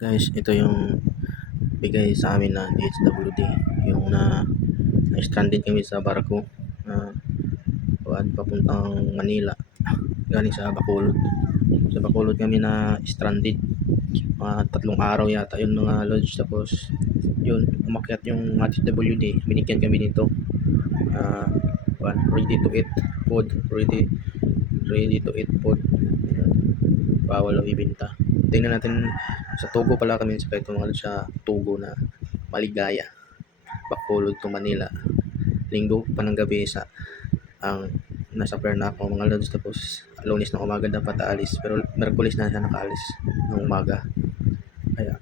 Guys, ito yung bigay sa amin na DHWD. Yung na-stranded kami sa barko na papuntang Manila. Galing sa Bacolod. Sa Bacolod kami na stranded. Mga 3 araw yata yun mga lodge. Tapos yun, umakyat yung DHWD. Binigyan kami nito. Ready to eat food. Ready to eat food. Bawal ibenta. Tingnan natin sa Tugo pala kami sa ito mga sa Tugo na Maligaya, Bacolod to Manila. Linggo pa ng gabi sa ang nasa prayer na ako mga lods, tapos Lunes na umaga dapat aalis, pero Merkulis na siya nakaalis ng umaga, kaya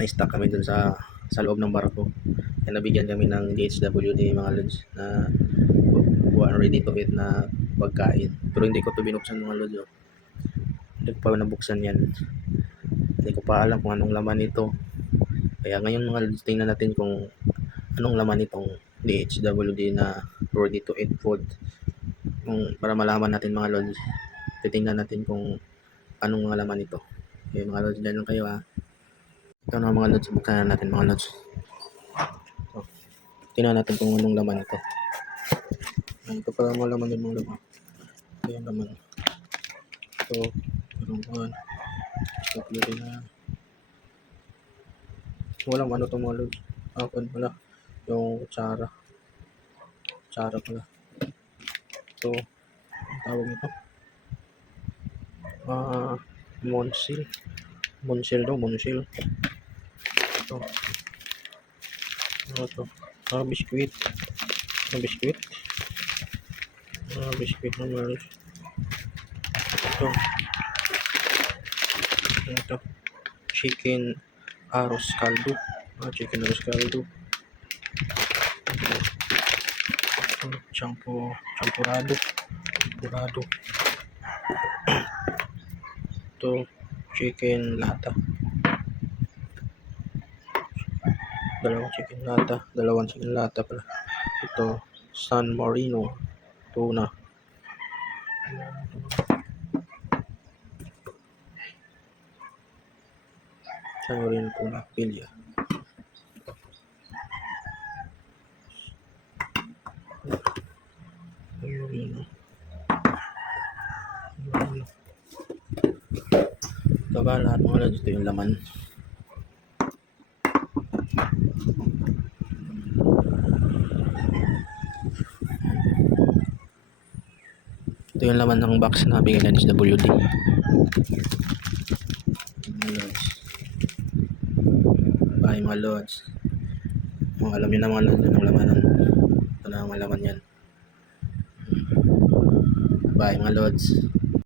na-stuck kami dun sa loob ng barko. Kaya nabigyan kami ng DHWD mga lods na ready to eat na pagkain, pero hindi ko to binuksan mga lods. Hindi ko pa nabuksan yan, hindi ko pa alam kung anong laman ito. Kaya ngayon mga lods, tingnan natin kung anong laman itong DHWD na ready to eat food. Para malaman natin mga lods, titingnan natin kung anong mga laman ito. Okay mga lods, dyan lang kayo ha. Ito na mga lods, buksan na natin mga lods. So, tingnan natin kung anong laman ito. Ito pala mga laman yung mga laman. Ito yung laman. Ito, parang kuhan. Ito pwede na. Walang ano ito mga lods. Wala. Yung kutsara. Kutsara pala. Ito, ang tawag nito. Monsil. Monsil daw, Monsil. Ito. Ano ito? Biskuit. Biskuit. Biskuit naman. Ito. Ito. Chicken arroz caldo. Chicken arroz caldo. Champurado. Ito, chicken lata. Dalawang chicken lata pala. Ito, San Marino tuna. San Marino tuna, pilya. Ito ba lahat mga lods, ito yung laman. Ito yung laman ng box na bigay ng SWD. Bye mga lods. Alam nyo na mga lods, anong laman. Ito na ang laman yan. Bye mga lods.